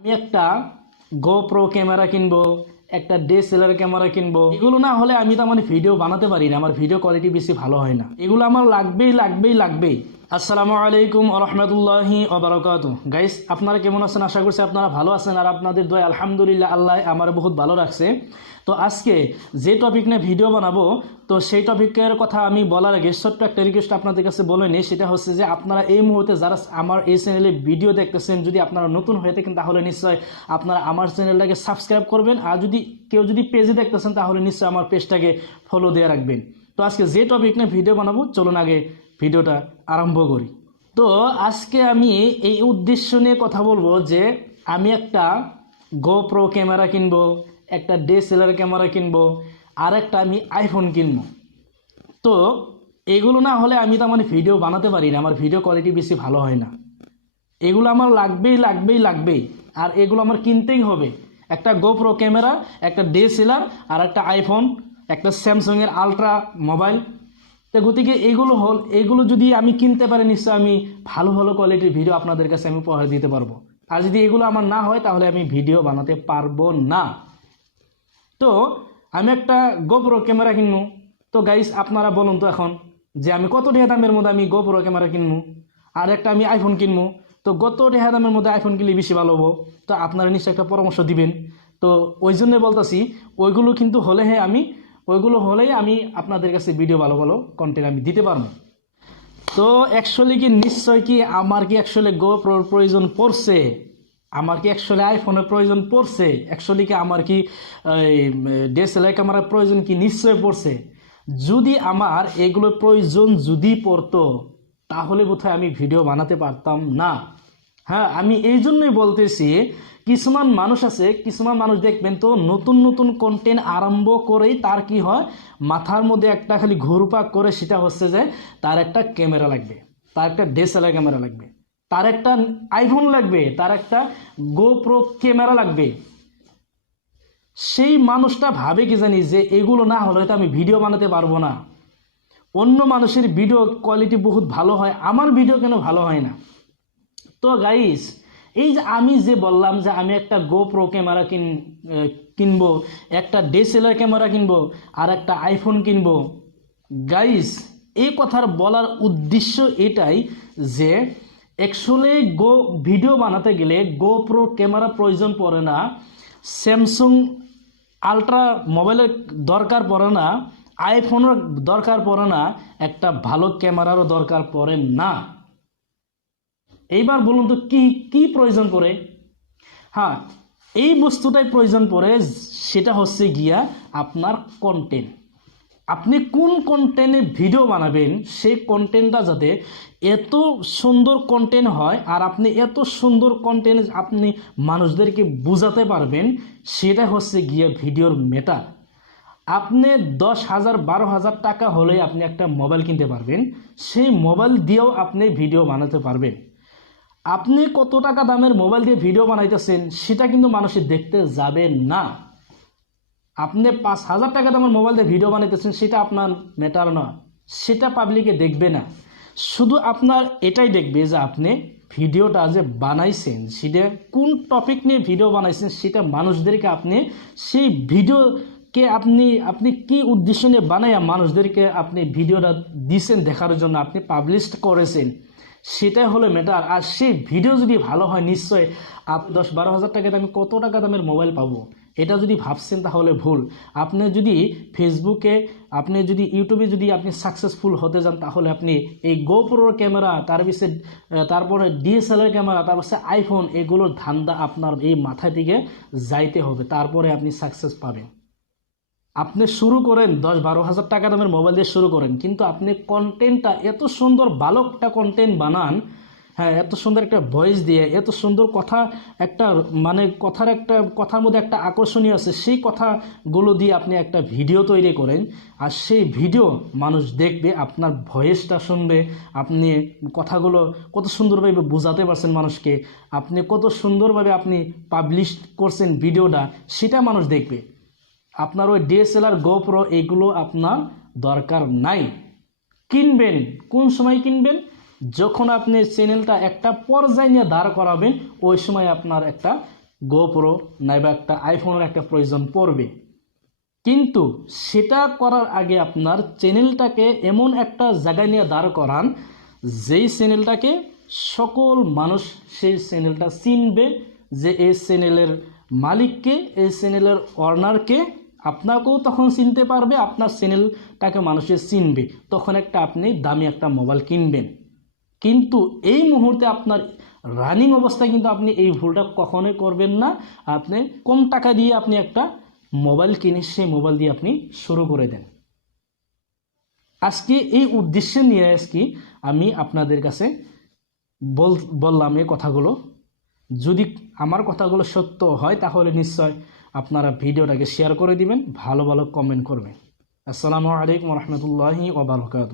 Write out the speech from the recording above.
আমি একটা GoPro camera কিনবো, একটা ডিএসএলআর ক্যামেরা কিনবো। এগুলো না হলে আমি তো আমার ভিডিও বানাতে পারি না, আমার ভিডিও কোয়ালিটি বেশি ভালো হয় না। এগুলো আমার লাগবেই লাগবেই লাগবেই। আসসালামু আলাইকুম রহমতুল্লাহি ওবরাকাত গাইস আপনারা কেমন আছেন? আশা করছি আপনারা ভালো আছেন আর আপনাদের দয় আলহামদুলিল্লাহ আল্লাহ আমার বহুত ভালো রাখছে। তো আজকে যে টপিক নিয়ে ভিডিও বানাবো, তো সেই টপিকের কথা আমি বলার আগে ছোট্ট একটা রিকোয়েস্ট আপনাদের কাছে বলে নিই। সেটা হচ্ছে যে আপনারা এই মুহূর্তে যারা আমার এই চ্যানেলে ভিডিও দেখতেছেন, যদি আপনারা নতুন হয়ে থাকেন, তাহলে নিশ্চয় আপনারা আমার চ্যানেলটাকে সাবস্ক্রাইব করবেন। আর যদি কেউ যদি পেজে দেখতেছেন, তাহলে নিশ্চয় আমার পেজটাকে ফলো দিয়ে রাখবেন। তো আজকে যে টপিক নিয়ে ভিডিও বানাবো, চলুন আগে ভিডিওটা আরম্ভ করি। তো আজকে আমি এই উদ্দেশ্য নিয়ে কথা বলব যে আমি একটা গোপ্রো ক্যামেরা কিনবো, একটা ডিএসএলআর ক্যামেরা কিনবো, আর একটা আমি আইফোন কিনবো। তো এগুলো না হলে আমি তো মানে ভিডিও বানাতে পারি না, আমার ভিডিও কোয়ালিটি বেশি ভালো হয় না। এগুলো আমার লাগবেই লাগবেই লাগবেই, আর এগুলো আমার কিনতেই হবে। একটা গোপ্রো ক্যামেরা, একটা ডিএসএলআর আর একটা আইফোন, একটা স্যামসংয়ের আলট্রা মোবাইল তো গতিকে এগুলো হল, এগুলো যদি আমি কিনতে পারি, নিশ্চয় আমি ভালো ভালো কোয়ালিটির ভিডিও আপনাদের কাছে আমি উপহার দিতে পারব। আর যদি এগুলো আমার না হয়, তাহলে আমি ভিডিও বানাতে পারব না। তো, আমি একটা গোপ্রো ক্যামেরা কিনবো। তো গাইস আপনারা বলুন তো এখন যে আমি কত টাকা দামের মধ্যে আমি গোপ্রো ক্যামেরা কিনবো? আর একটা আমি আইফোন কিনবো। তো কত টাকা দামের মধ্যে আইফোন কিনলে বেশি ভালো হব? তো আপনারা নিশ্চয়ই একটা পরামর্শ দিবেন। তো ওই জন্য বলতেছি, ওইগুলো কিন্তু হলে হ্যাঁ আমি ওইগুলো হলেই আমি আপনাদের কাছে ভিডিও ভালো ভালো কন্টেন্ট আমি দিতে পারব। তো অ্যাকচুয়ালি কি নিশ্চয় কি আমার কি অ্যাকচুয়ালি গোপ্রোর প্রয়োজন পড়ছে? আমার কি অ্যাকচুয়ালি আইফোনের প্রয়োজন পড়ছে? অ্যাকচুয়ালি কি আমার কি ডিএসএলআর ক্যামেরার প্রয়োজন কি নিশ্চয় পড়ছে? যদি আমার এগুলোর প্রয়োজন যদি পড়তো, তাহলে বোধহয় আমি ভিডিও বানাতে পারতাম না। হ্যাঁ আমি এই জন্যই বলতেছি কিছুমান মানুষ আছে, কিছুমান মানুষ দেখবেন তো নতুন নতুন কন্টেন্ট আরম্ভ করেই তার কি হয়, মাথার মধ্যে একটা খালি ঘুরপাক করে সেটা হচ্ছে যে তার একটা ক্যামেরা লাগবে, তার একটা ডিএসএলআর ক্যামেরা লাগবে, তার একটা আইফোন লাগবে, তার একটা গোপ্রো ক্যামেরা লাগবে। সেই মানুষটা ভাবে কি জানি যে এগুলো না হলে তো আমি ভিডিও বানাতে পারব না। অন্য মানুষের ভিডিও কোয়ালিটি বহুত ভালো হয়, আমার ভিডিও কেন ভালো হয় না? তো গাইস এই যে আমি যে বললাম যে আমি একটা গোপ্রো ক্যামেরা কিন কিনবো, একটা ডিএসএলআর ক্যামেরা কিনবো, আর একটা আইফোন কিনবো। গাইস এই কথার বলার উদ্দেশ্য এটাই যে অ্যাকচুয়ালি গো ভিডিও বানাতে গেলে গোপ্রো ক্যামেরা প্রয়োজন পড়ে না স্যামসুং আলট্রা মোবাইলের দরকার পড়ে না আইফোনের দরকার পড়ে না, একটা ভালো ক্যামেরারও দরকার পড়ে না। এইবার বলুন তো কি কি প্রয়োজন পড়ে? হ্যাঁ এই বস্তুটাই প্রয়োজন পড়ে, সেটা হচ্ছে গিয়া আপনার কন্টেন্ট আপনি কোন কন্টেন্টে ভিডিও বানাবেন, সেই কন্টেন্টটা যাতে এত সুন্দর কন্টেন্ট হয় আর আপনি এত সুন্দর কন্টেন্ট আপনি মানুষদেরকে বোঝাতে পারবেন, সেটা হচ্ছে গিয়া ভিডিওর মেটার আপনি দশ হাজার, বারো হাজার টাকা হলে আপনি একটা মোবাইল কিনতে পারবেন, সেই মোবাইল দিয়েও আপনি ভিডিও বানাতে পারবেন। আপনি কত টাকা দামের মোবাইল দিয়ে ভিডিও বানাইতেছেন, সেটা কিন্তু মানুষে দেখতে যাবে না। আপনি পাঁচ হাজার টাকা দামের মোবাইল দিয়ে ভিডিও বানাইতেছেন, সেটা আপনার ম্যাটার না। সেটা পাবলিকে দেখবে না। শুধু আপনার এটাই দেখবে যে আপনি ভিডিওটা যে বানাইছেন, সেটা কোন টপিক নিয়ে ভিডিও বানাইছেন, সেটা মানুষদেরকে আপনি সেই ভিডিওকে আপনি আপনি কি উদ্দেশ্য নিয়ে বানাইয়া মানুষদেরকে আপনি ভিডিওটা দিছেন দেখার জন্য আপনি পাবলিশ করেছেন। সেটাই হলো ম্যাটার আর সেই ভিডিও যদি ভালো হয় নিশ্চয় আপ দশ বারো হাজার টাকা দামে কত টাকা দামের মোবাইল পাবো? এটা যদি ভাবছেন, তাহলে ভুল। আপনি যদি ফেসবুকে আপনি যদি ইউটিউবে যদি আপনি সাকসেসফুল হতে যান, তাহলে আপনি এই গোপ্রোর ক্যামেরা তার পিছে তারপরে ডিএসএলআর ক্যামেরা তারপর আইফোন এগুলোর ধান্দা আপনার এই মাথা থেকে যাইতে হবে। তারপরে আপনি সাকসেস পাবেন। আপনি শুরু করেন দশ বারো হাজার টাকা দামের মোবাইল দিয়ে শুরু করেন, কিন্তু আপনি কন্টেন্টটা এত সুন্দর ভালো একটা কন্টেন্ট বানান হ্যাঁ এত সুন্দর একটা ভয়েস দিয়ে, এত সুন্দর কথা একটা মানে কথার একটা, কথার মধ্যে একটা আকর্ষণীয় আছে, সেই কথাগুলো দিয়ে আপনি একটা ভিডিও তৈরি করেন, আর সেই ভিডিও মানুষ দেখবে, আপনার ভয়েসটা শুনবে, আপনি কথাগুলো কত সুন্দরভাবে বোঝাতে পারছেন মানুষকে, আপনি কত সুন্দরভাবে আপনি পাবলিশ করছেন ভিডিওটা সেটা মানুষ দেখবে। আপনার ওই ডিএসএলআর গোপ্রো এগুলো আপনার দরকার নাই। কিনবেন, কোন সময় কিনবেন? যখন আপনি চ্যানেলটা একটা পর্যায়ে নিয়ে দাঁড় করাবেন, ওই সময় আপনার একটা গোপ্রো নাইবা একটা আইফোনের একটা প্রয়োজন পড়বে। কিন্তু সেটা করার আগে আপনার চ্যানেলটাকে এমন একটা জায়গায় নিয়ে দাঁড় করান, যেই চ্যানেলটাকে সকল মানুষ সেই চ্যানেলটা চিনবে যে এই চ্যানেলের মালিককে, এই চ্যানেলের অর্নারকে আপনাকেও তখন চিনতে পারবে, আপনার চ্যানেলটাকে মানুষে চিনবে। তখন একটা আপনি দামি একটা মোবাইল কিনবেন। কিন্তু এই মুহূর্তে আপনার রানিং অবস্থায় কিন্তু আপনি এই ভুলটা কখনোই করবেন না। আপনি কম টাকা দিয়ে আপনি একটা মোবাইল কিনে সেই মোবাইল দিয়ে আপনি শুরু করে দেন। আজকে এই উদ্দেশ্যে নিয়ে আজকে আমি আপনাদের কাছে বল, বললাম এই কথাগুলো। যদি আমার কথাগুলো সত্য হয়, তাহলে নিশ্চয় আপনারা ভিডিওটাকে শেয়ার করে দিবেন ভালো ভালো কমেন্ট করবেন। আসসালামু আলাইকুম রহমতুল্লাহি ওবরকাত